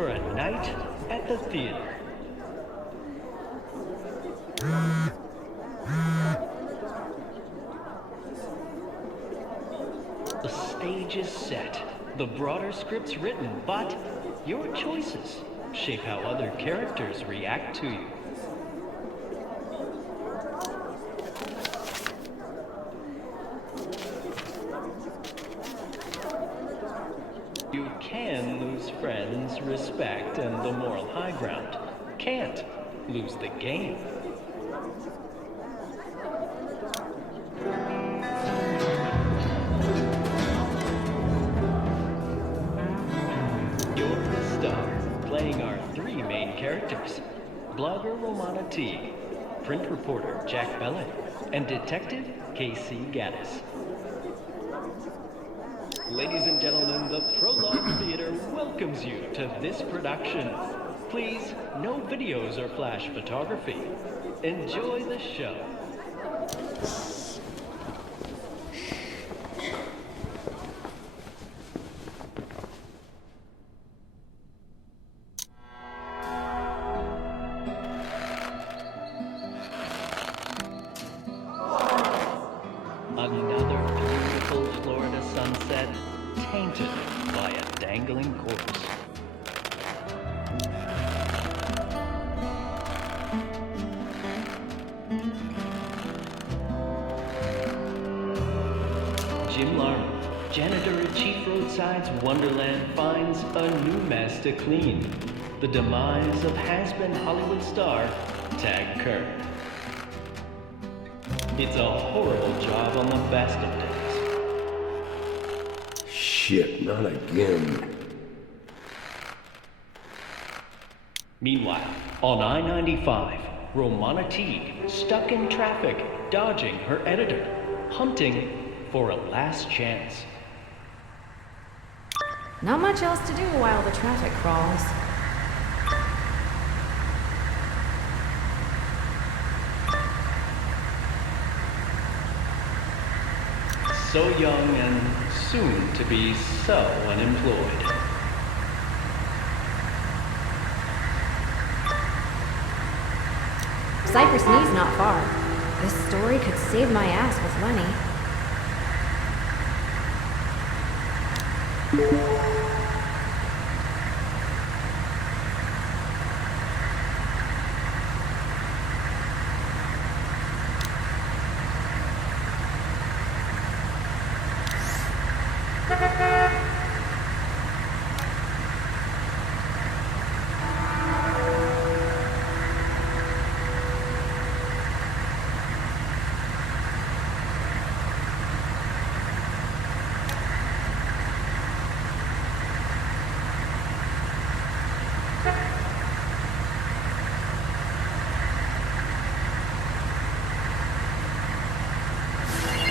for a night at the theater. The stage is set, the broader script's written, but your choices shape how other characters react to you. You can lose friends, respect, and the moral high ground. Can't lose the game. You're the star, playing our three main characters. Blogger Romana T, print reporter Jack Bellin, and detective Casey Gaddis. Ladies and gentlemen, the Prologue Theater welcomes you to this production. Please, no videos or flash photography. Enjoy the show. Another beautiful Florida sunset, tainted by a dangling corpse. Jim Larman, janitor at Chief Roadside's Wonderland, finds a new mess to clean. The demise of has-been Hollywood star Tag Kerr. It's a horrible job on the best of days. Shit, not again. Meanwhile, on I-95, Romana Teague, stuck in traffic, dodging her editor, hunting for a last chance. Not much else to do while the traffic crawls. So young and soon to be so unemployed. Cypress Knee's not far. This story could save my ass with Lenny.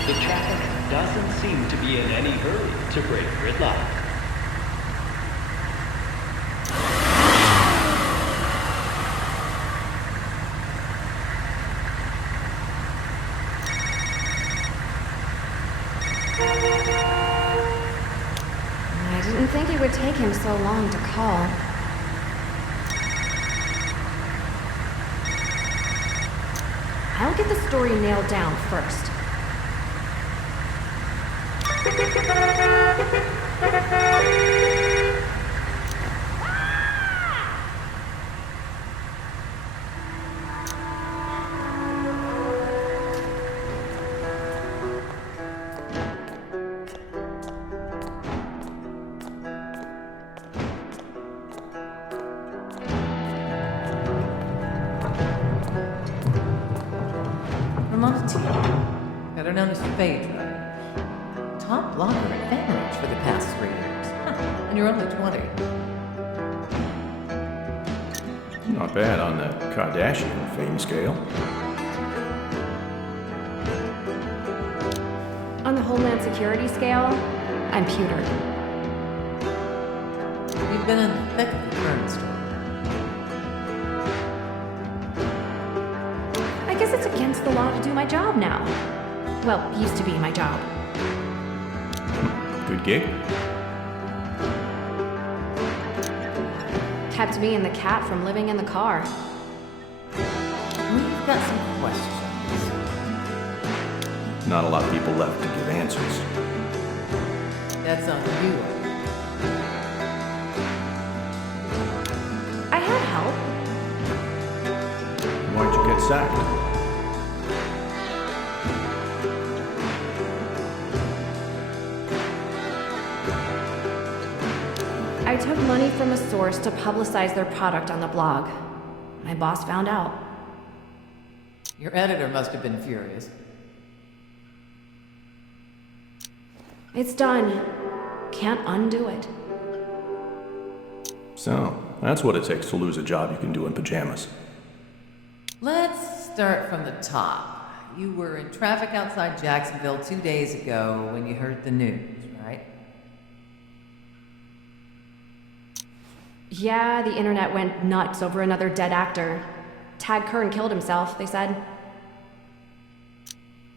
The traffic doesn't seem to be in any hurry to break gridlock. I didn't think it would take him so long to call. I'll get the story nailed down first. Ramona T, better known as Phaedra. Top blogger at Vantage for the past 3 years. And you're only 20. Not bad on the Kardashian fame scale. On the Homeland Security scale, I'm pewtered. You've been in the thick of the current story. I guess it's against the law to do my job now. Well, used to be my job. Good gig. kept me and the cat from living in the car. We've got some questions. Not a lot of people left to give answers. That's on you. I had help. Why'd you get sacked? I took money from a source to publicize their product on the blog. My boss found out. Your editor must have been furious. It's done. Can't undo it. So, that's what it takes to lose a job you can do in pajamas. Let's start from the top. You were in traffic outside Jacksonville 2 days ago when you heard the news, right? Yeah, the internet went nuts over another dead actor. Tad Kern killed himself, they said.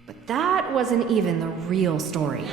But that wasn't even the real story.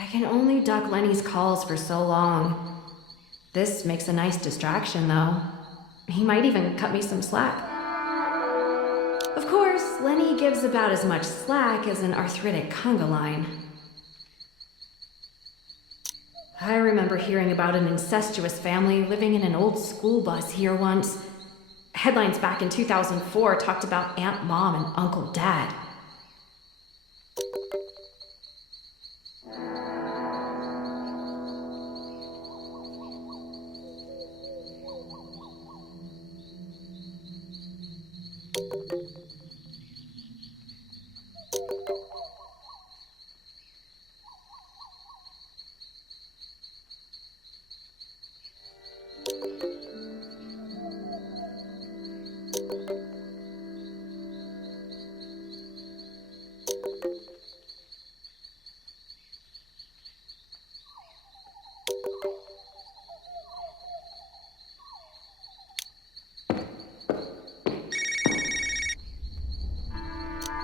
I can only duck Lenny's calls for so long. This makes a nice distraction, though. He might even cut me some slack. Of course, Lenny gives about as much slack as an arthritic conga line. I remember hearing about an incestuous family living in an old school bus here once. Headlines back in 2004 talked about Aunt Mom and Uncle Dad.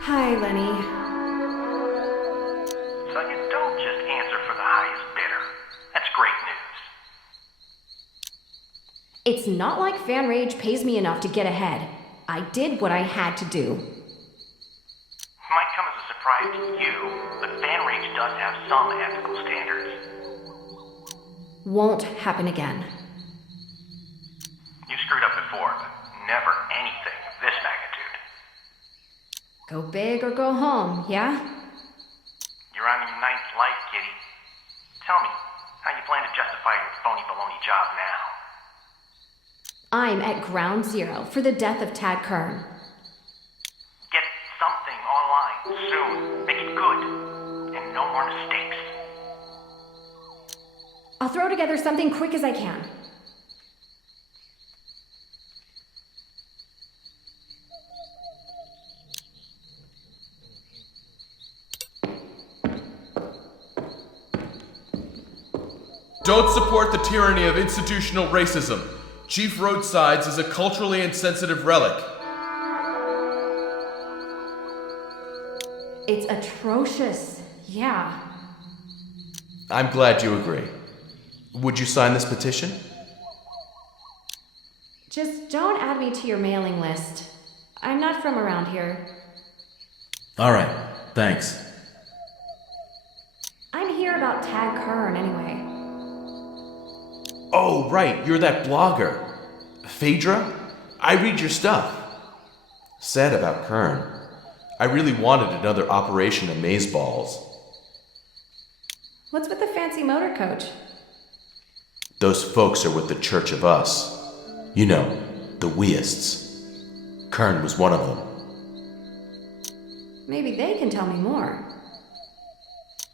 Hi, Lenny. So you don't just answer for the highest bidder. That's great news. It's not like fan rage pays me enough to get ahead. I did what I had to do. Might come as a surprise to you, but fan rage does have some ethical standards. Won't happen again. You screwed up before, but never anything of this magnitude. Go big or go home, yeah? You're on your ninth life, kitty. Tell me, how you plan to justify your phony baloney job now? I'm at ground zero for the death of Tad Kern. Get something online soon. Make it good. And no more mistakes. I'll throw together something quick as I can. Don't support the tyranny of institutional racism. Chief Roadsides is a culturally insensitive relic. atrocious. Yeah. I'm glad you agree. Would you sign this petition? Just don't add me to your mailing list. I'm not from around here. Alright, thanks. I'm here about Tag Kern anyway. Oh, right, you're that blogger. Phaedra? I read your stuff. Sad about Kern. I really wanted another Operation Amazeballs. What's with the fancy motor coach? Those folks are with the Church of Us. You know, the Weists. Kern was one of them. Maybe they can tell me more.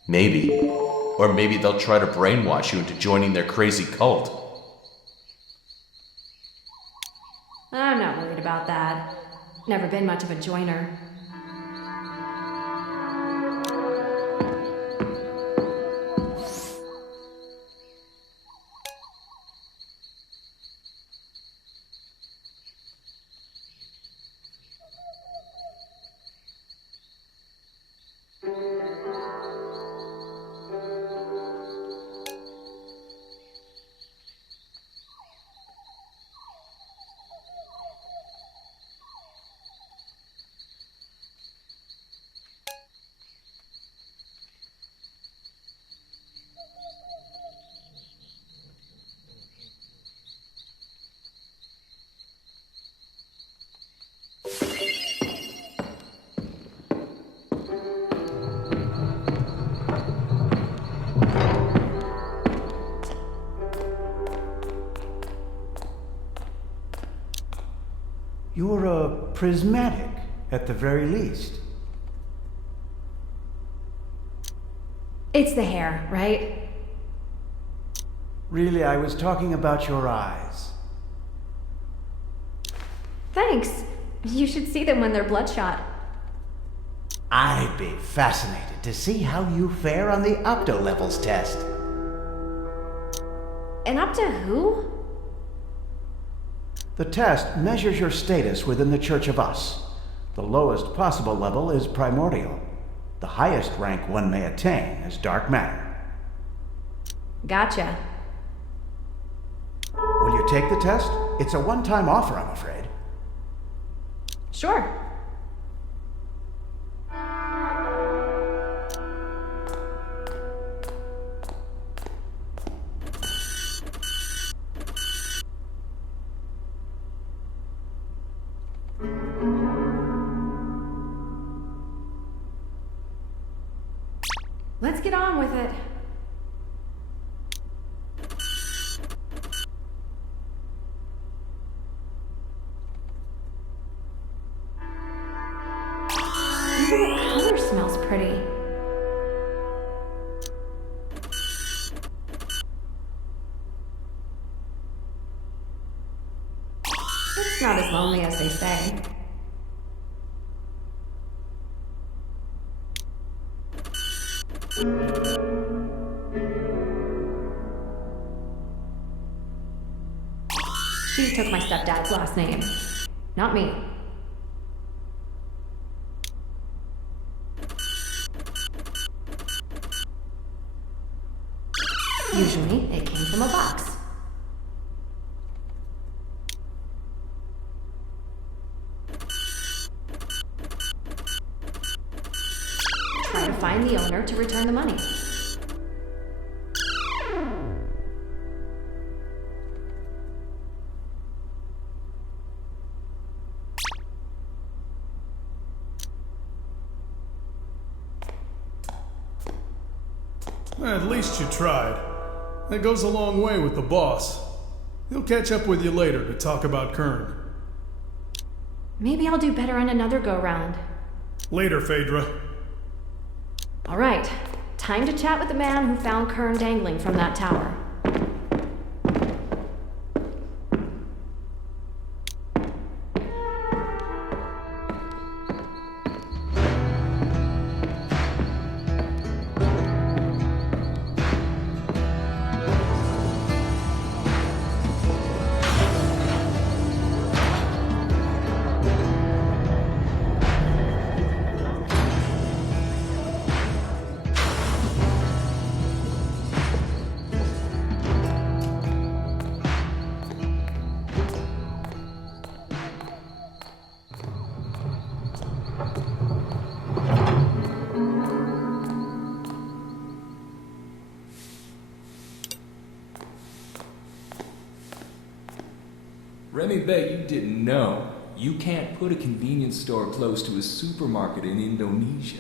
Maybe. Or maybe they'll try to brainwash you into joining their crazy cult. I'm not worried about that. Never been much of a joiner. You're a prismatic, at the very least. It's the hair, right? Really, I was talking about your eyes. Thanks. You should see them when they're bloodshot. I'd be fascinated to see how you fare on the opto levels test. And up to who? The test measures your status within the Church of Us. The lowest possible level is primordial. The highest rank one may attain is dark matter. Gotcha. Will you take the test? It's a one-time offer, I'm afraid. Sure. Let's get on with it. Ooh, the color smells pretty. It's not as lonely as they say. She took my stepdad's last name, not me. Usually, it came from a box. Try to find the owner to return the money. At least you tried. That goes a long way with the boss. He'll catch up with you later to talk about Kern. Maybe I'll do better on another go-round. Later, Phaedra. All right, time to chat with the man who found Kern dangling from that tower. Let me bet you didn't know. You can't put a convenience store close to a supermarket in Indonesia.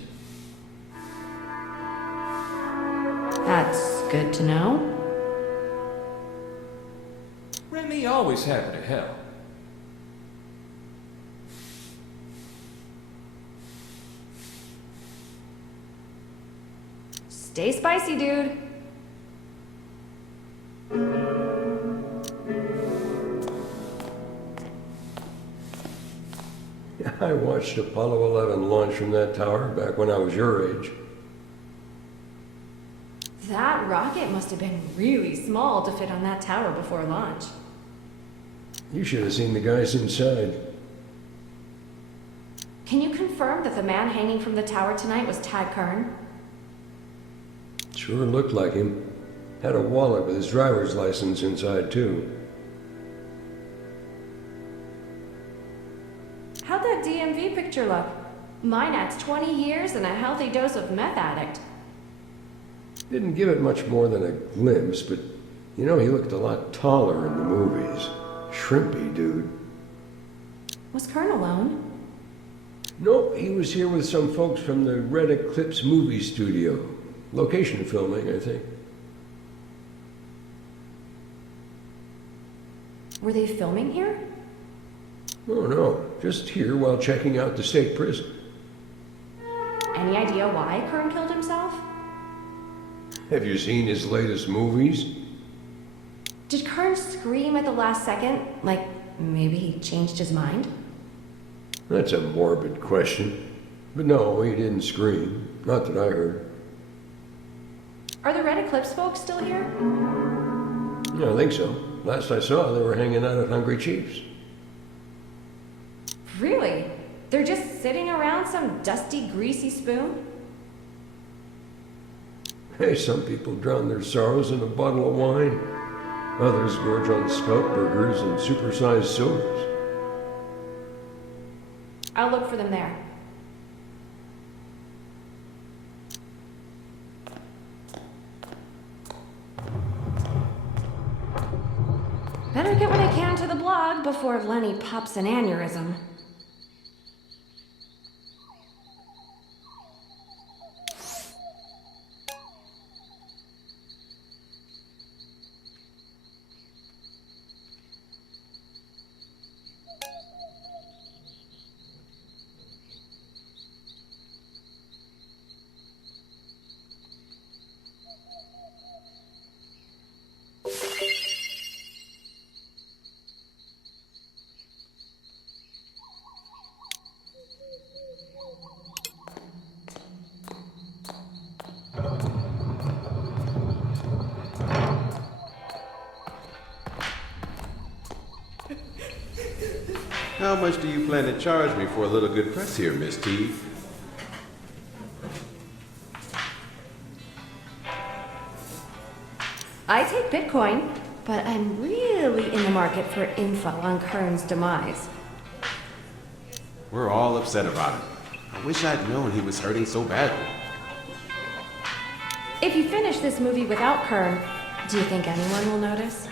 That's good to know. Remy always happy to help. Stay spicy, dude. I watched Apollo 11 launch from that tower back when I was your age. That rocket must have been really small to fit on that tower before launch. You should have seen the guys inside. Can you confirm that the man hanging from the tower tonight was Tad Kern? Sure looked like him. Had a wallet with his driver's license inside, too. How'd that DMV picture look? Mine adds 20 years and a healthy dose of meth addict. Didn't give it much more than a glimpse, but you know, he looked a lot taller in the movies. Shrimpy dude. Was Kern alone? Nope, he was here with some folks from the Red Eclipse movie studio. Location filming, I think. Were they filming here? Oh no, just here while checking out the state prison. Any idea why Kern killed himself? Have you seen his latest movies? Did Kern scream at the last second? Like, maybe he changed his mind? That's a morbid question. But no, he didn't scream. Not that I heard. Are the Red Eclipse folks still here? Yeah, I think so. Last I saw, they were hanging out at Hungry Chief's. Really? They're just sitting around some dusty, greasy spoon? Hey, some people drown their sorrows in a bottle of wine. Others gorge on scout burgers and supersized sodas. I'll look for them there. Better get what I can to the blog before Lenny pops an aneurysm. How much do you plan to charge me for a little good press here, Miss T? I take Bitcoin, but I'm really in the market for info on Kern's demise. We're all upset about it. I wish I'd known he was hurting so badly. If you finish this movie without Kern, do you think anyone will notice?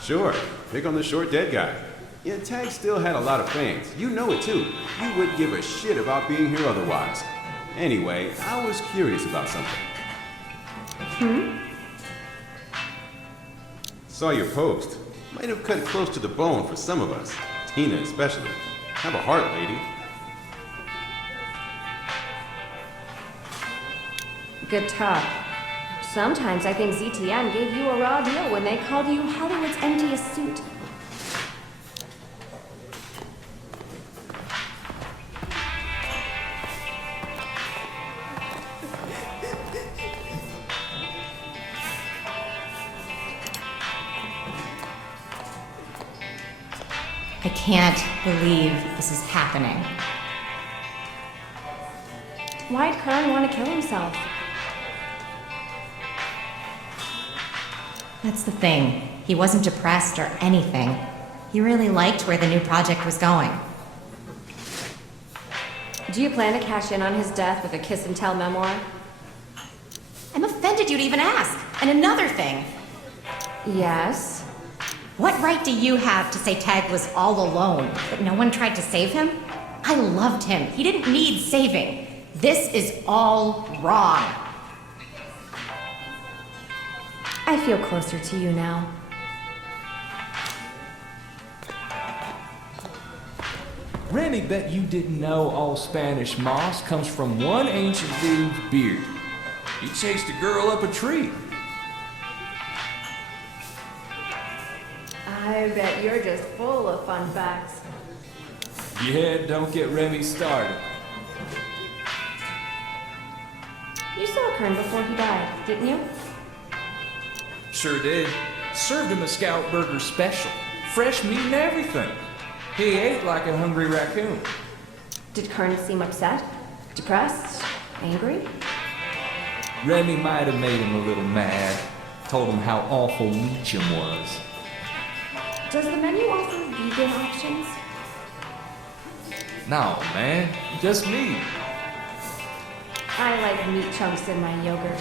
Sure, pick on the short dead guy. Yeah, Tag still had a lot of fans. You know it too. You wouldn't give a shit about being here otherwise. Anyway, I was curious about something. Saw your post. Might have cut close to the bone for some of us. Tina especially. Have a heart, lady. Good talk. Sometimes I think ZTM gave you a raw deal when they called you Hollywood's emptiest suit. I can't believe this is happening. Why'd Kern want to kill himself? That's the thing. He wasn't depressed or anything. He really liked where the new project was going. Do you plan to cash in on his death with a kiss and tell memoir? I'm offended you'd even ask. And another thing. Yes. What right do you have to say Tag was all alone, that no one tried to save him? I loved him. He didn't need saving. This is all wrong. I feel closer to you now. Remy bet you didn't know all Spanish moss comes from one ancient dude's beard. He chased a girl up a tree. I bet you're just full of fun facts. Yeah, don't get Remy started. You saw Kern before he died, didn't you? Sure did. Served him a Scout Burger special. Fresh meat and everything. He ate like a hungry raccoon. Did Kern seem upset? Depressed? Angry? Remy might have made him a little mad. Told him how awful Meacham was. Does the menu offer vegan options? No, man. Just meat. I like meat chunks in my yogurt.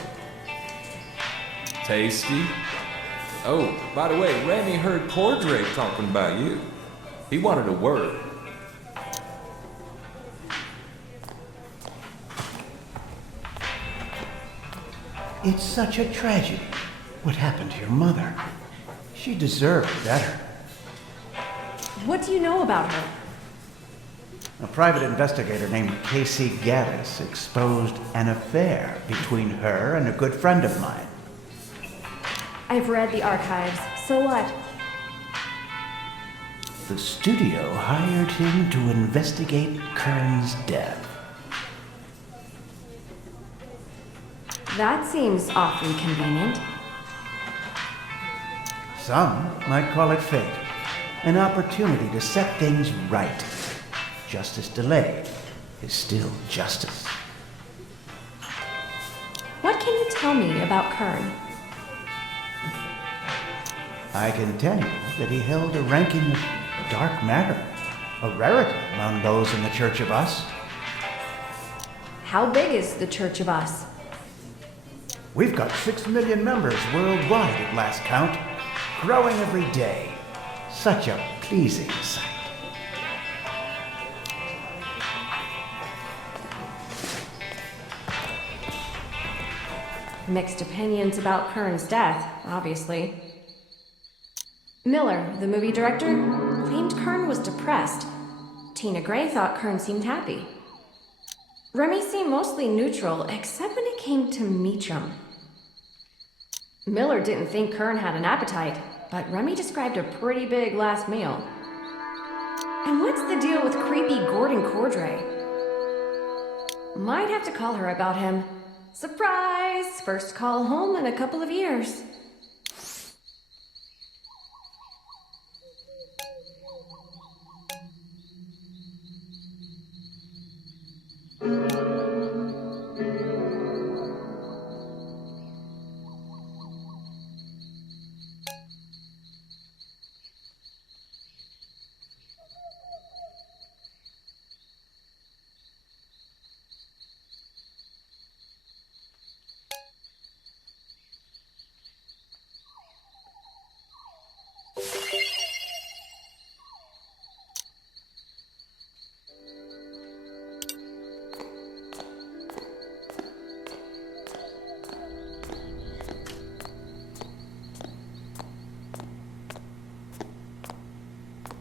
Tasty. Oh, by the way, Remy heard Cordray talking about you. He wanted a word. It's such a tragedy. What happened to your mother? She deserved better. What do you know about her? A private investigator named Casey Gaddis exposed an affair between her and a good friend of mine. I've read the archives. So what? The studio hired him to investigate Kern's death. That seems awfully convenient. Some might call it fate. An opportunity to set things right. Justice delayed is still justice. What can you tell me about Kern? I can tell you that he held a ranking of dark matter, a rarity among those in the Church of Us. How big is the Church of Us? We've got 6 million members worldwide at last count, growing every day. Such a pleasing sight. Mixed opinions about Kern's death, obviously. Miller, the movie director, claimed Kern was depressed. Tina Gray thought Kern seemed happy. Remy seemed mostly neutral, except when it came to Meacham. Miller didn't think Kern had an appetite, but Remy described a pretty big last meal. And what's the deal with creepy Gordon Cordray? Might have to call her about him. Surprise! First call home in a couple of years.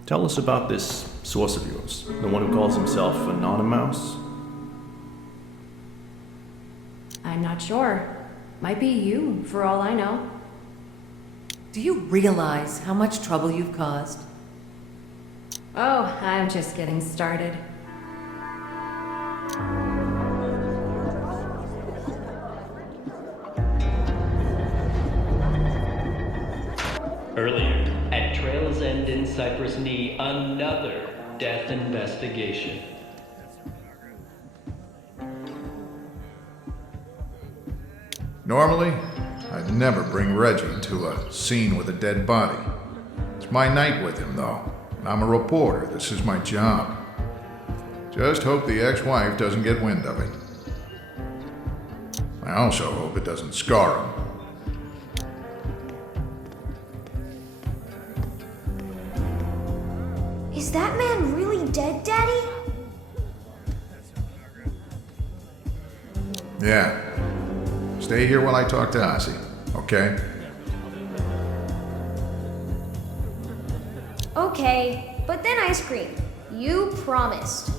Tell us about this source of yours, the one who calls himself Anonymous. I'm not sure. Might be you, for all I know. Do you realize how much trouble you've caused? Oh, I'm just getting started. Earlier, at Trail's End in Cypress Knee, another death investigation. Normally, I'd never bring Reggie to a scene with a dead body. It's my night with him, though. I'm a reporter. This is my job. Just hope the ex-wife doesn't get wind of it. I also hope it doesn't scar him. Is that man really dead, Daddy? Yeah. Stay here while I talk to Ozzy, okay? Okay, but then ice cream. You promised.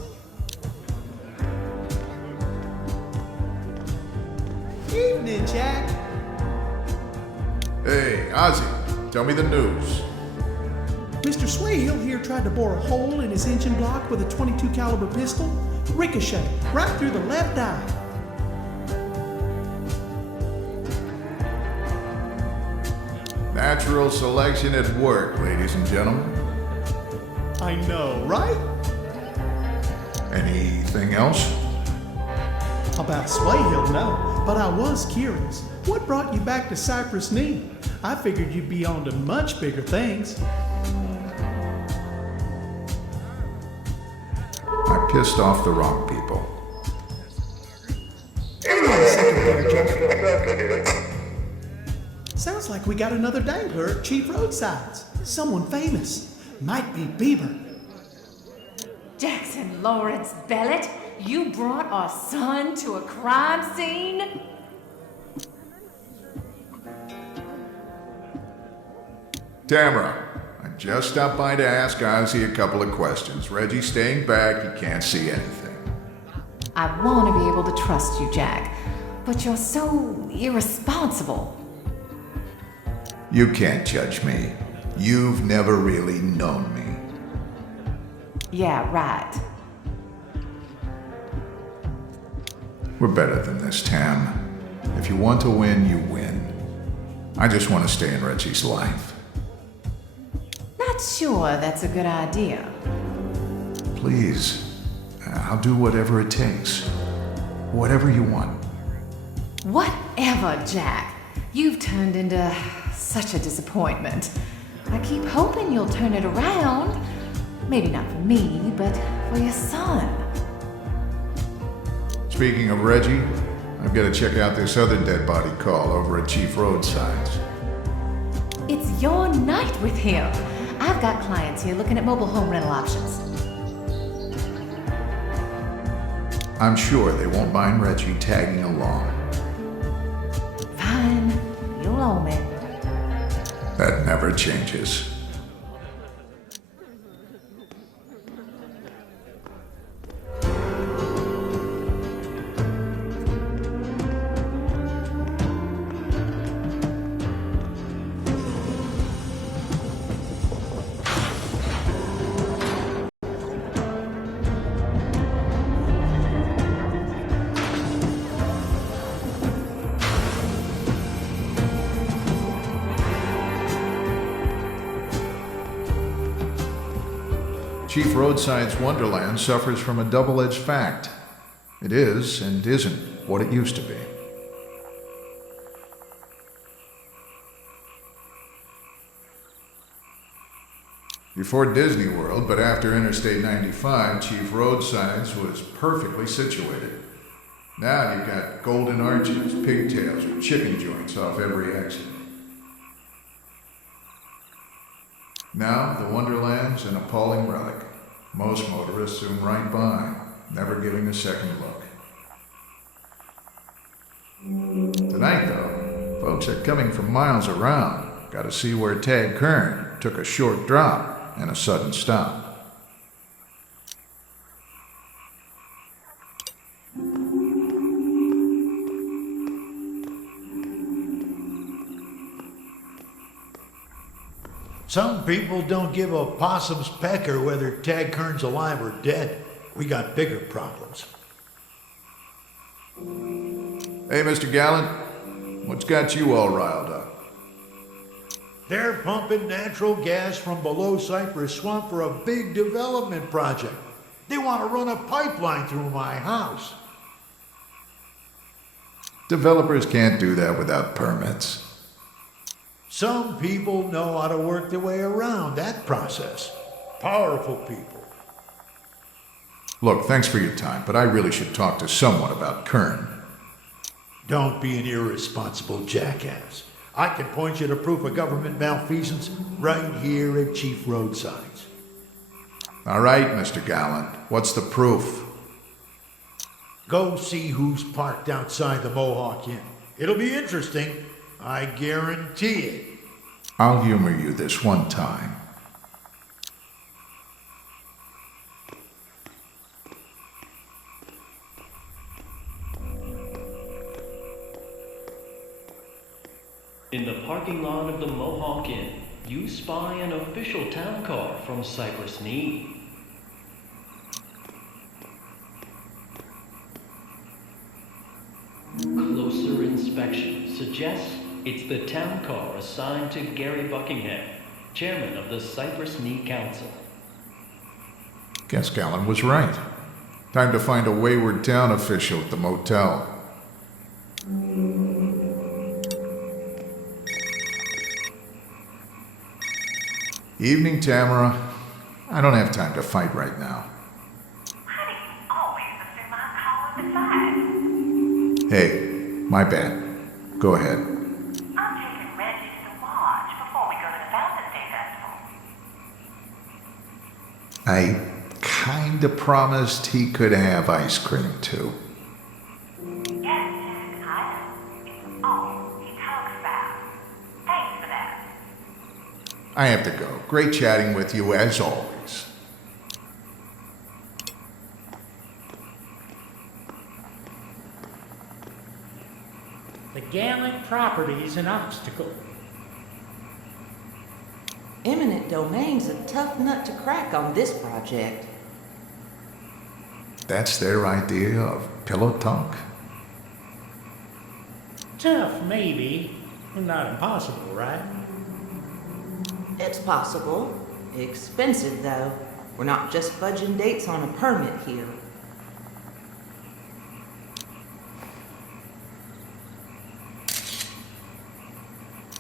Evening, Jack. Hey, Ozzy, tell me the news. Mr. Swayhill here tried to bore a hole in his engine block with a .22 caliber pistol. Ricochet, right through the left eye. Natural selection at work, ladies and gentlemen. I know, right? Anything else? About Swayhill, no. But I was curious. What brought you back to Cypress Knee? I figured you'd be on to much bigger things. I pissed off the wrong people. Hang on a second there, Jack. Sounds like we got another dangler at Chief Roadsides. Someone famous. Might be Bieber. Jackson Lawrence Bellet, you brought our son to a crime scene? Tamara, I just stopped by to ask Ozzy a couple of questions. Reggie's staying back, he can't see anything. I want to be able to trust you, Jack, but you're so irresponsible. You can't judge me. You've never really known me. Yeah, right. We're better than this, Tam. If you want to win, you win. I just want to stay in Reggie's life. Not sure that's a good idea. Please, I'll do whatever it takes. Whatever you want. Whatever, Jack. You've turned into such a disappointment. I keep hoping you'll turn it around. Maybe not for me, but for your son. Speaking of Reggie, I've got to check out this other dead body call over at Chief Roadsides. It's your night with him. I've got clients here looking at mobile home rental options. I'm sure they won't mind Reggie tagging along. Fine. You'll own me. That never changes. Chief Roadside's Wonderland suffers from a double-edged fact. It is and isn't what it used to be. Before Disney World, but after Interstate 95, Chief Roadsides was perfectly situated. Now you've got golden arches, pigtails, or chicken joints off every exit. Now, the Wonderland's an appalling relic. Most motorists zoom right by, never giving a second look. Tonight, though, folks are coming from miles around. Got to see where Tad Kern took a short drop and a sudden stop. Some people don't give a possum's pecker whether Tad Kern's alive or dead. We got bigger problems. Hey, Mr. Gallant, what's got you all riled up? They're pumping natural gas from below Cypress Swamp for a big development project. They want to run a pipeline through my house. Developers can't do that without permits. Some people know how to work their way around that process. Powerful people. Look, thanks for your time, but I really should talk to someone about Kern. Don't be an irresponsible jackass. I can point you to proof of government malfeasance right here at Chief Roadsides. All right, Mr. Gallant, what's the proof? Go see who's parked outside the Mohawk Inn. It'll be interesting. I guarantee it. I'll humor you this one time. In the parking lot of the Mohawk Inn, you spy an official town car from Cypress Knee. Closer inspection suggests it's the town car assigned to Gary Buckingham, chairman of the Cypress Knee Council. Guess Gallant was right. Time to find a wayward town official at the motel. Evening, Tamara. I don't have time to fight right now. Hey, my bad. Go ahead. I'm taking Reggie to the lodge before we go to the Fountain Day Festival. I kinda promised he could have ice cream too. Yes, Jack, I know. It's all he talks about. Thanks for that. I have to go. Great chatting with you as always. The Gallant property's an obstacle. Eminent domain's a tough nut to crack on this project. That's their idea of pillow talk? Tough, maybe. Not impossible, right? It's possible. Expensive, though. We're not just fudging dates on a permit here.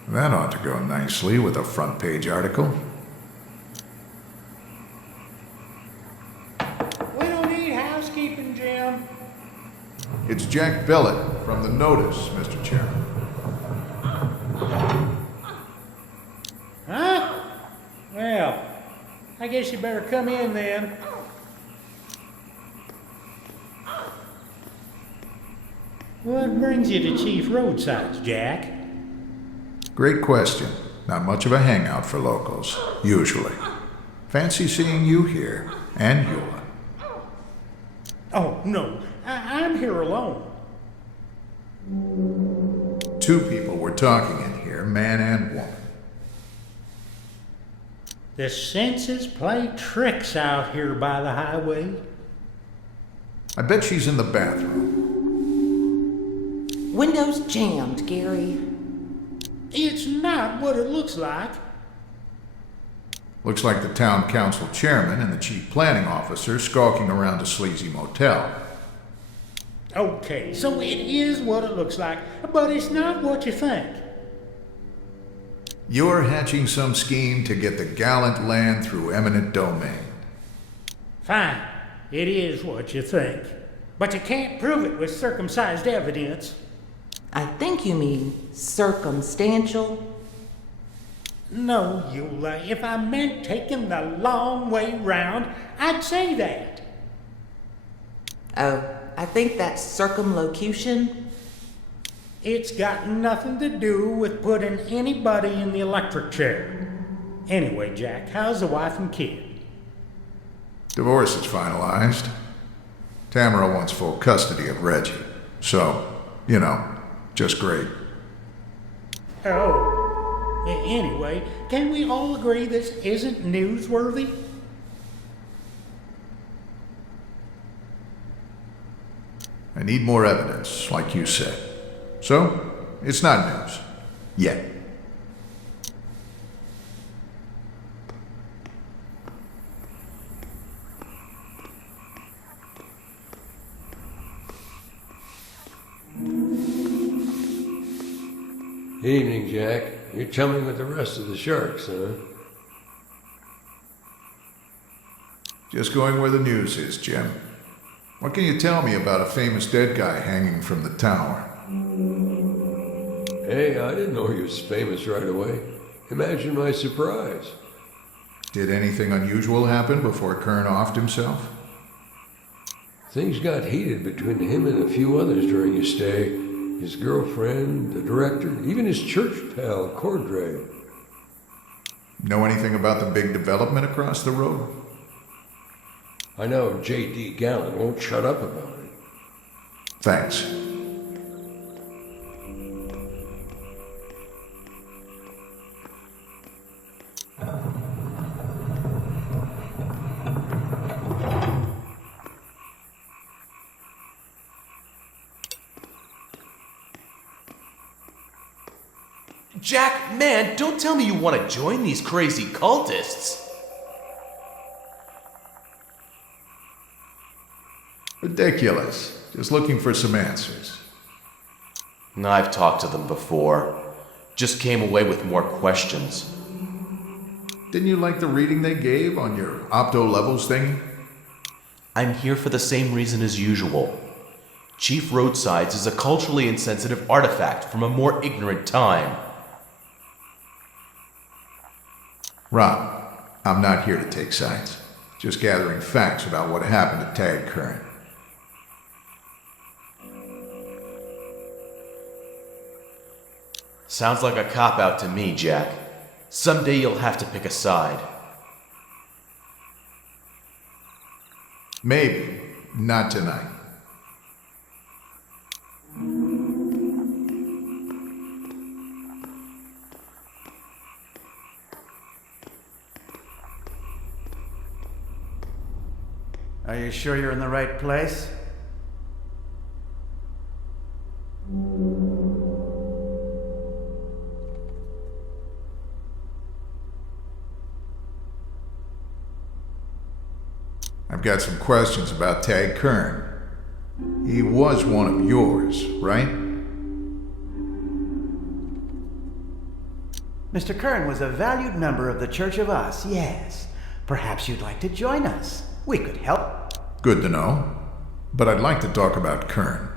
That ought to go nicely with a front page article. We don't need housekeeping, Jim. It's Jack Billett from the Notice, Mr. Chairman. Huh? Well, I guess you better come in then. What brings you to Chief Roadsides, Jack? Great question. Not much of a hangout for locals, usually. Fancy seeing you here, and Eula. Oh, no. I'm here alone. Two people were talking in here, man and woman. The senses play tricks out here by the highway. I bet she's in the bathroom. Windows jammed, Gary. It's not what it looks like. Looks like the town council chairman and the chief planning officer skulking around a sleazy motel. Okay, so it is what it looks like, but it's not what you think. You're hatching some scheme to get the Gallant land through eminent domain. Fine, it is what you think. But you can't prove it with circumcised evidence. I think you mean circumstantial. No, Eula, if I meant taking the long way round, I'd say that. Oh, I think that's circumlocution. It's got nothing to do with putting anybody in the electric chair. Anyway, Jack, how's the wife and kid? Divorce is finalized. Tamara wants full custody of Reggie. So, just great. Oh. Anyway, can we all agree this isn't newsworthy? I need more evidence, like you said. So, it's not news. Yet. Evening, Jack. You're chumming with the rest of the sharks, huh? Just going where the news is, Jim. What can you tell me about a famous dead guy hanging from the tower? Hey, I didn't know he was famous right away. Imagine my surprise. Did anything unusual happen before Kern offed himself? Things got heated between him and a few others during his stay. His girlfriend, the director, even his church pal, Cordray. Know anything about the big development across the road? I know J.D. Gallant won't shut up about it. Thanks. Jack, man, don't tell me you want to join these crazy cultists. Ridiculous. Just looking for some answers. I've talked to them before. Just came away with more questions. Didn't you like the reading they gave on your opto levels thingy? I'm here for the same reason as usual. Chief Roadsides is a culturally insensitive artifact from a more ignorant time. Rob, I'm not here to take sides. Just gathering facts about what happened to Tad Kern. Sounds like a cop-out to me, Jack. Someday you'll have to pick a side. Maybe. Not tonight. Are you sure you're in the right place? I've got some questions about Tad Kern. He was one of yours, right? Mr. Kern was a valued member of the Church of Us, yes. Perhaps you'd like to join us. We could help. Good to know. But I'd like to talk about Kern.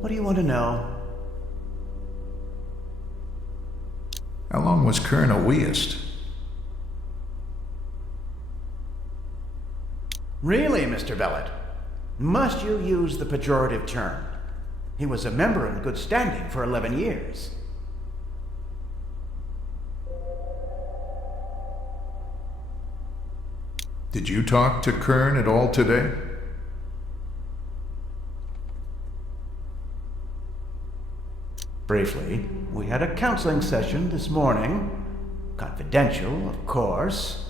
What do you want to know? How long was Kern a weist? Really, Mr. Bellet? Must you use the pejorative term? He was a member in good standing for 11 years. Did you talk to Kern at all today? Briefly, we had a counseling session this morning. Confidential, of course.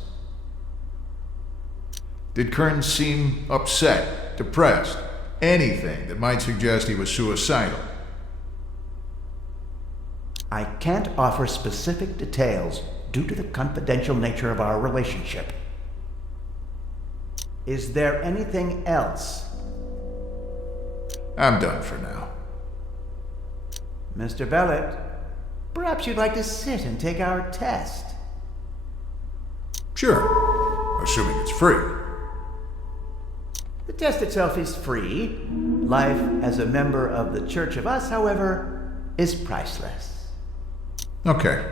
Did Kern seem upset, depressed, anything that might suggest he was suicidal? I can't offer specific details due to the confidential nature of our relationship. Is there anything else? I'm done for now. Mr. Bellet, perhaps you'd like to sit and take our test. Sure, assuming it's free. The test itself is free. Life as a member of the Church of Us, however, is priceless. Okay.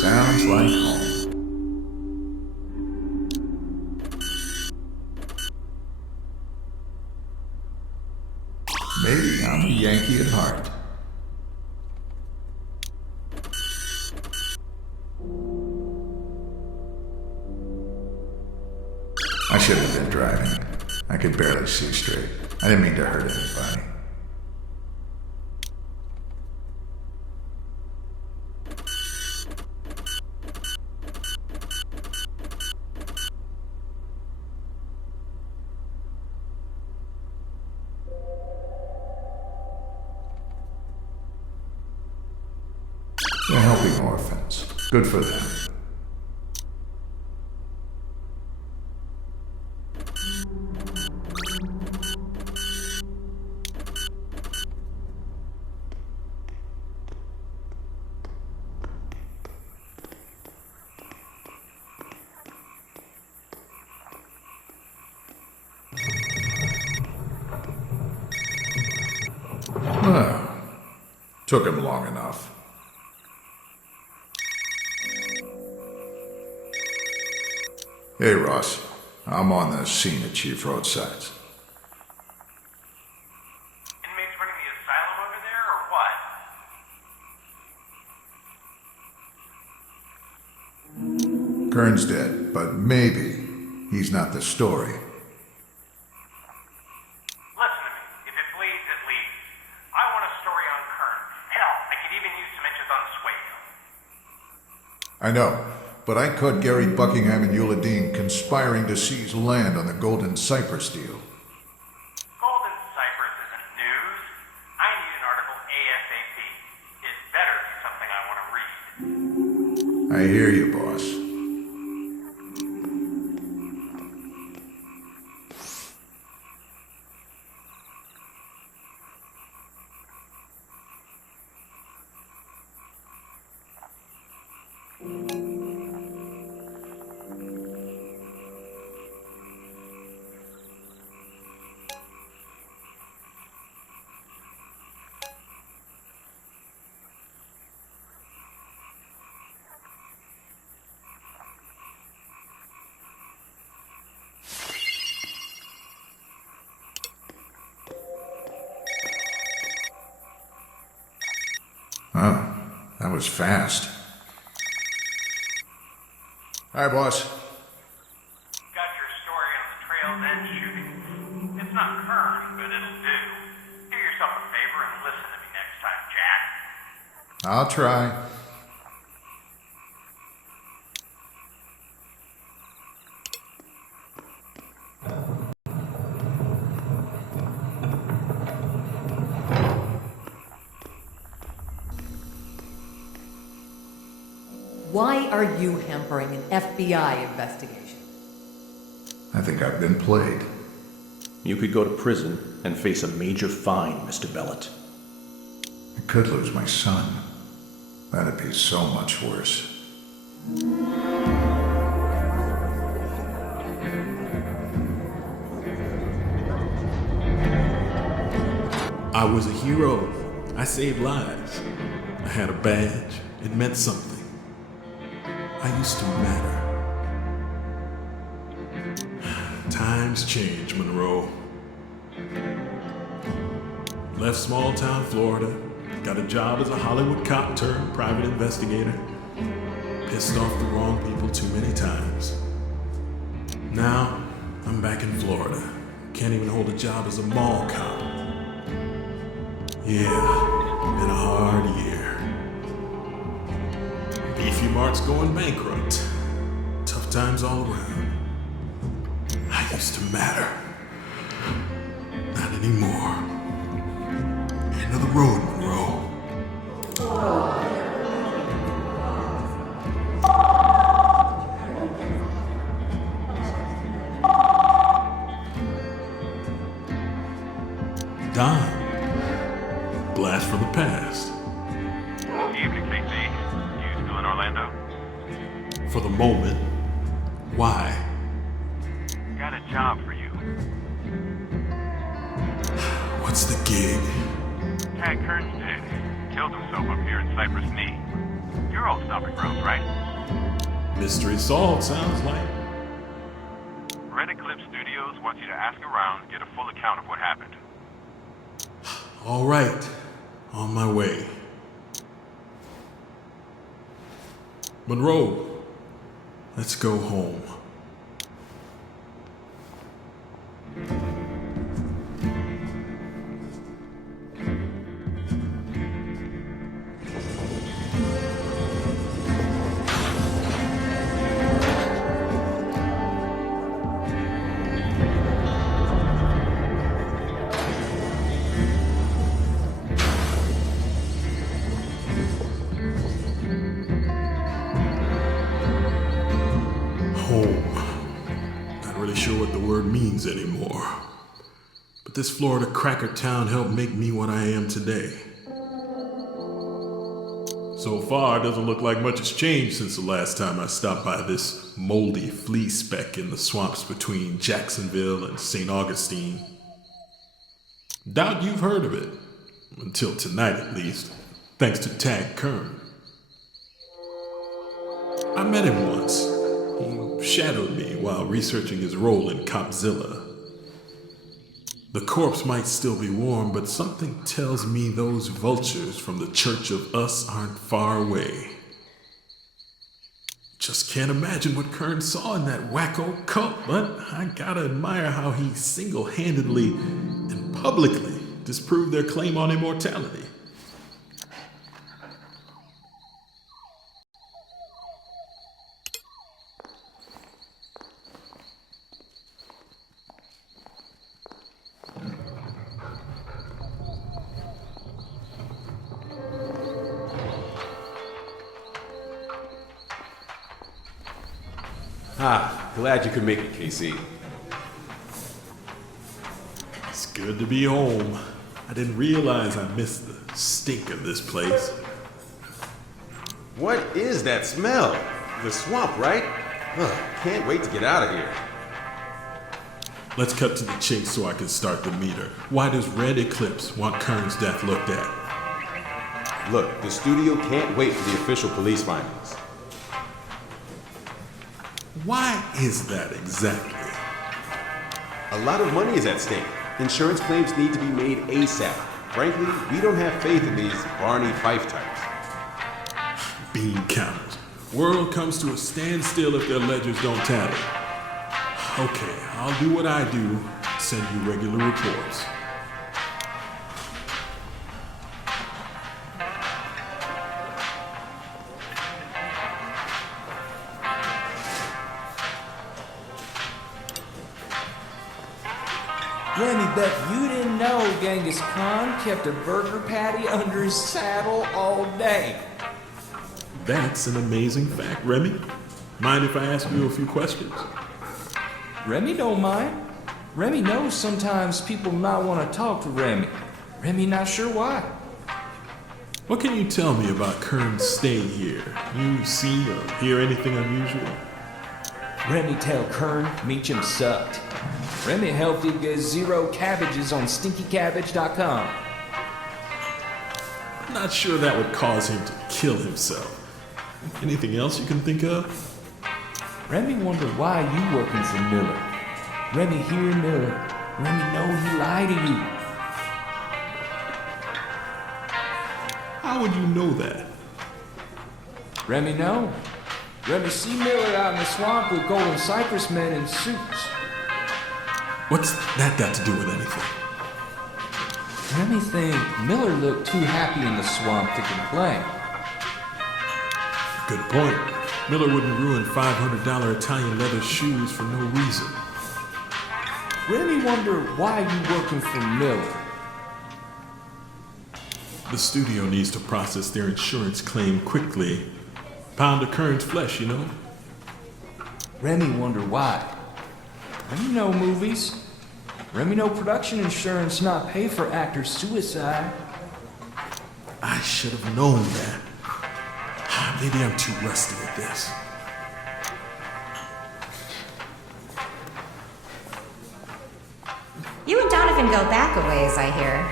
Sounds like home. Maybe I'm a Yankee at heart. I shouldn't have been driving. I could barely see straight. I didn't mean to hurt anybody. They're helping orphans. Good for them. Took him long enough. Hey, Ross. I'm on the scene at Chief Roadsides. Inmates running the asylum over there, or what? Kern's dead, but maybe he's not the story. Listen to me. If it bleeds, it leads. I want a story on Kern. Hell, I could even use some inches on Swayfield. I know, but I caught Gary Buckingham and Eula Dean conspiring to seize land on the Golden Cypress deal. Golden Cypress isn't news. I need an article ASAP. It better be something I want to read. I hear you, boss. Oh, that was fast. Hi, boss. Got your story on the trail's end shooting. It's not Kern, but it'll do. Do yourself a favor and listen to me next time, Jack. I'll try. Why are you hampering an FBI investigation? I think I've been played. You could go to prison and face a major fine, Mr. Bellet. I could lose my son. That'd be so much worse. I was a hero. I saved lives. I had a badge. It meant something. I used to matter. Times change, Monroe. Left small town Florida. Got a job as a Hollywood cop turned private investigator. Pissed off the wrong people too many times. Now, I'm back in Florida. Can't even hold a job as a mall cop. Yeah, been a hard year. Beefy Mart's going bankrupt. Tough times all around. I used to matter. Not anymore. End of the road, Monroe. Don. Blast from the past. Evening, KC. You still in Orlando? For the moment. Why? Got a job for you. What's the gig? Tag Kern's dead. Killed himself up here in Cypress Knee. Your old stomping grounds, right? Mystery solved, sounds like. Red Eclipse Studios wants you to ask around, get a full account of what happened. All right. On my way. Monroe, let's go home. Anymore. But this Florida cracker town helped make me what I am today. So far, it doesn't look like much has changed since the last time I stopped by this moldy flea speck in the swamps between Jacksonville and St. Augustine. Doubt you've heard of it. Until tonight, at least. Thanks to Tag Kern. I met him once. He shadowed me while researching his role in Copzilla. The corpse might still be warm, but something tells me those vultures from the Church of Us aren't far away. Just can't imagine what Kern saw in that wacko cult, but I gotta admire how he single-handedly and publicly disproved their claim on immortality. Glad you could make it, KC. It's good to be home. I didn't realize I missed the stink of this place. What is that smell? The swamp, right? Can't wait to get out of here. Let's cut to the chase so I can start the meter. Why does Red Eclipse want Kern's death looked at? Look, the studio can't wait for the official police findings. Why is that exactly? A lot of money is at stake. Insurance claims need to be made ASAP. Frankly, we don't have faith in these Barney Fife types. Bean counters. World comes to a standstill if their ledgers don't tally. Okay, I'll do what I do. Send you regular reports. Remy, bet you didn't know Genghis Khan kept a burger patty under his saddle all day. That's an amazing fact, Remy. Mind if I ask you a few questions? Remy don't mind. Remy knows sometimes people not want to talk to Remy. Remy not sure why. What can you tell me about Kern's stay here? You see or hear anything unusual? Remy tell Kern Meacham sucked. Remy helped him get 0 cabbages on stinkycabbage.com. I'm not sure that would cause him to kill himself. Anything else you can think of? Remy wonder why you working for Miller. Remy hear Miller. Remy know he lied to you. How would you know that? Remy know. Remy see Miller out in the swamp with Golden Cypress men in suits. What's that got to do with anything? Remy think Miller looked too happy in the swamp to complain. Good point. Miller wouldn't ruin $500 Italian leather shoes for no reason. Remy wonder why you working for Miller. The studio needs to process their insurance claim quickly. Pound of Kern's flesh, you know? Remy wonder why. Remy know movies. Remy know production insurance not pay for actors' suicide. I should have known that. Maybe I'm too rusty at this. You and Donovan go back a ways, I hear.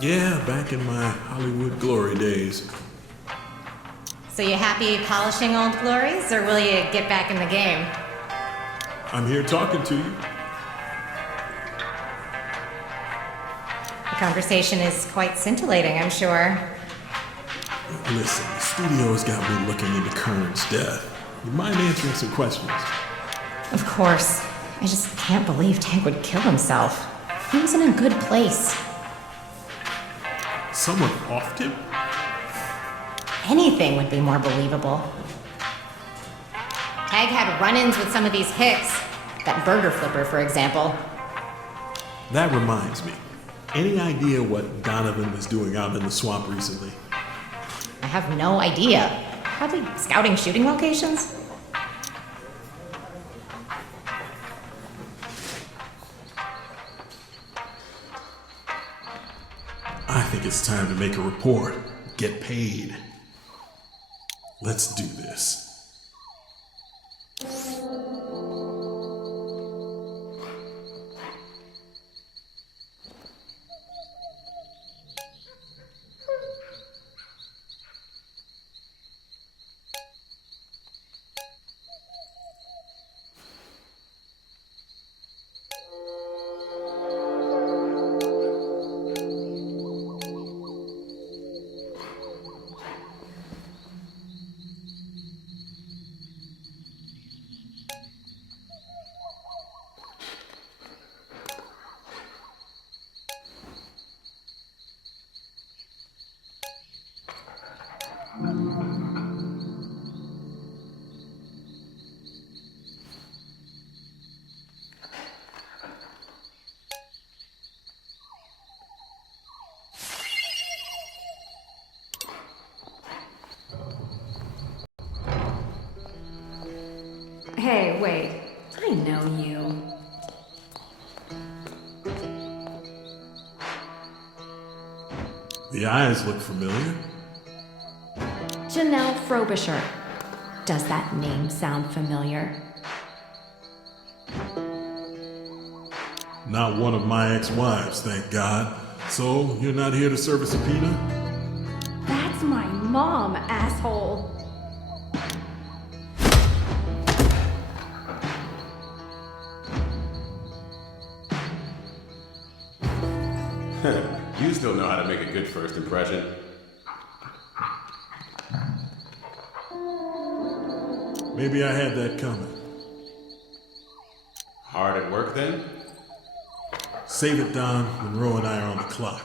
Yeah, back in my Hollywood glory days. So you happy polishing old glories, or will you get back in the game? I'm here talking to you. The conversation is quite scintillating, I'm sure. Listen, the studio's got me looking into Kern's death. You mind answering some questions? Of course. I just can't believe Tank would kill himself. He was in a good place. Someone offed him? Anything would be more believable. Tag had run-ins with some of these hicks. That burger flipper, for example. That reminds me. Any idea what Donovan was doing out in the swamp recently? I have no idea. Probably scouting shooting locations? I think it's time to make a report. Get paid. Let's do this. wait. I know you. The eyes look familiar. Janelle Frobisher. Does that name sound familiar? Not one of my ex-wives, thank God. So, you're not here to serve a subpoena? That's my mom, asshole. You still know how to make a good first impression. Maybe I had that coming. Hard at work then? Save it, Don. Monroe and I are on the clock.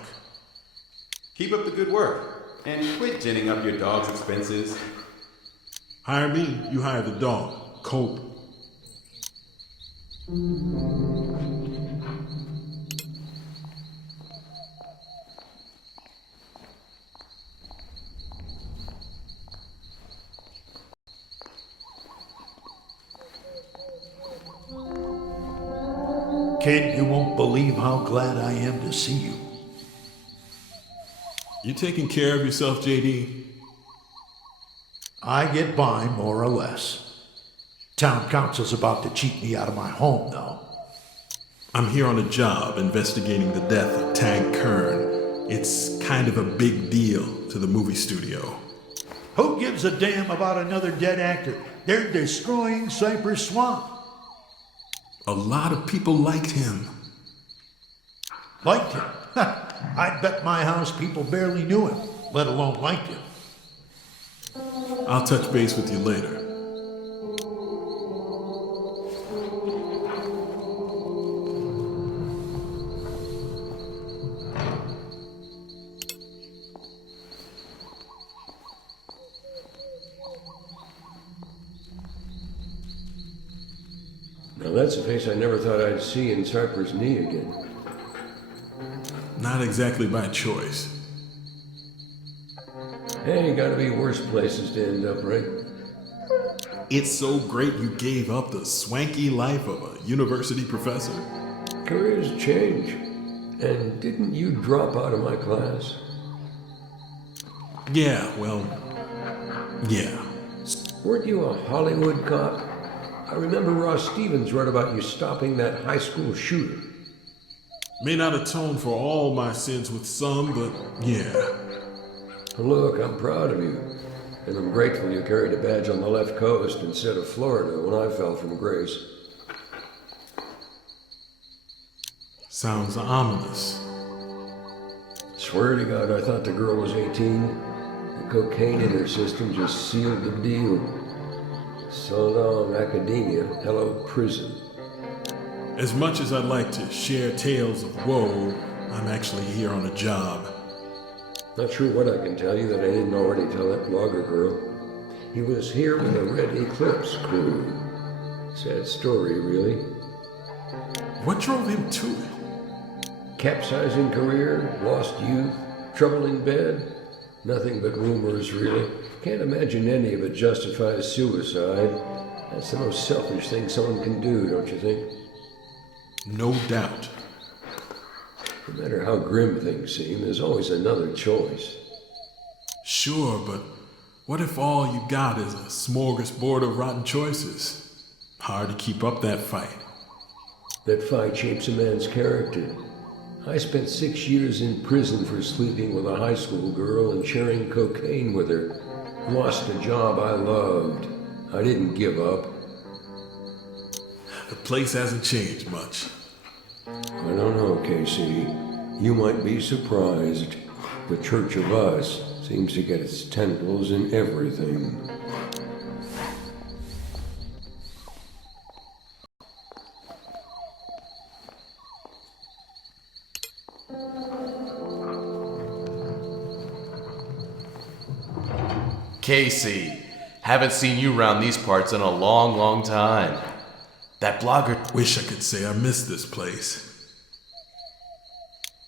Keep up the good work. And quit ginning up your dog's expenses. Hire me, you hire the dog. Cope. Kid, you won't believe how glad I am to see you. You taking care of yourself, JD? I get by more or less. Town council's about to cheat me out of my home, though. I'm here on a job investigating the death of Tag Kern. It's kind of a big deal to the movie studio. Who gives a damn about another dead actor? They're destroying Cypress Swamp. A lot of people liked him. Liked him? I bet my house people barely knew him, let alone liked him. I'll touch base with you later. Now that's a face I never thought I'd see in Cypress Knee again. Not exactly by choice. Hey, gotta be worse places to end up, right? It's so great you gave up the swanky life of a university professor. Careers change. And didn't you drop out of my class? Yeah. Weren't you a Hollywood cop? I remember Ross Stevens wrote about you stopping that high school shooter. May not atone for all my sins with some, but yeah. Look, I'm proud of you. And I'm grateful you carried a badge on the left coast instead of Florida when I fell from grace. Sounds ominous. Swear to God, I thought the girl was 18. The cocaine in her system just sealed the deal. So long, academia. Hello, prison. As much as I'd like to share tales of woe, I'm actually here on a job. Not sure what I can tell you that I didn't already tell that blogger girl. He was here with a Red Eclipse crew. Sad story, really. What drove him to it? Capsizing career, lost youth, trouble in bed. Nothing but rumors, really. Can't imagine any of it justifies suicide. That's the most selfish thing someone can do, don't you think? No doubt. No matter how grim things seem, there's always another choice. Sure, but what if all you got is a smorgasbord of rotten choices? Hard to keep up that fight. That fight shapes a man's character. I spent 6 years in prison for sleeping with a high school girl and sharing cocaine with her. Lost a job I loved. I didn't give up. The place hasn't changed much. I don't know, Casey. You might be surprised. The Church of Us seems to get its tentacles in everything. Casey, haven't seen you around these parts in a long, long time. That blogger... Wish I could say I missed this place.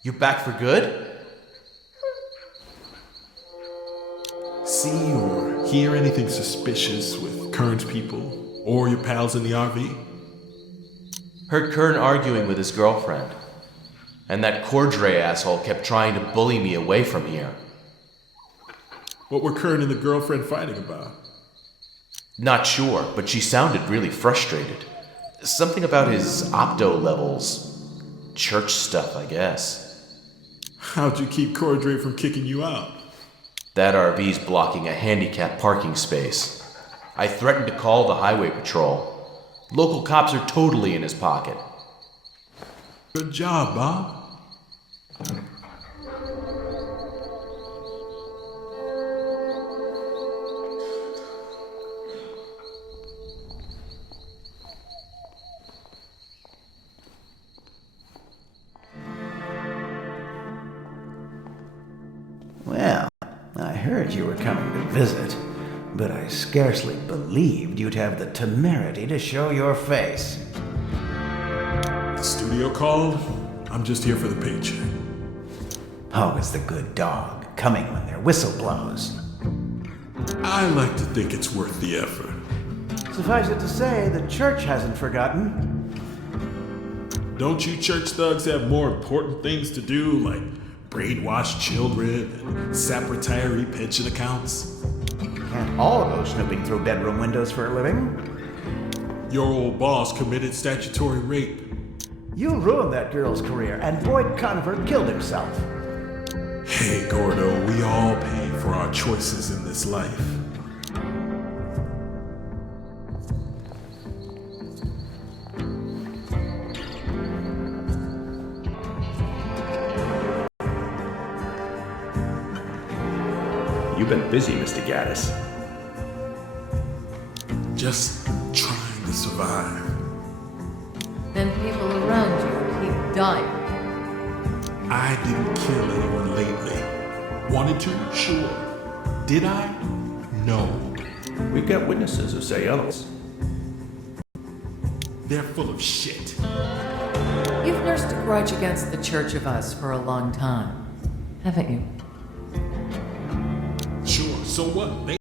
You back for good? See or hear anything suspicious with Kern's people? Or your pals in the RV? Heard Kern arguing with his girlfriend. And that Cordray asshole kept trying to bully me away from here. What were Kern and the girlfriend fighting about? Not sure, but she sounded really frustrated. Something about his opto levels. Church stuff, I guess. How'd you keep Cordray from kicking you out? That RV's blocking a handicapped parking space. I threatened to call the highway patrol. Local cops are totally in his pocket. Good job, Bob. Well, I heard you were coming to visit, but I scarcely believed you'd have the temerity to show your face. The studio called. I'm just here for the paycheck. Always the good dog, coming when their whistle blows. I like to think it's worth the effort. Suffice it to say, the church hasn't forgotten. Don't you church thugs have more important things to do, like brainwash children and sap retiree pension accounts? Can't all go snooping through bedroom windows for a living. Your old boss committed statutory rape. You ruined that girl's career, and Boyd Conover killed himself. Hey, Gordo, we all pay for our choices in this life. You've been busy, Mr. Gaddis. Just trying to survive. Then people around you keep dying. I didn't kill anyone lately. Wanted to? Sure. Did I? No. We've got witnesses who say others. They're full of shit. You've nursed a grudge against the Church of Us for a long time, haven't you? Sure, so what?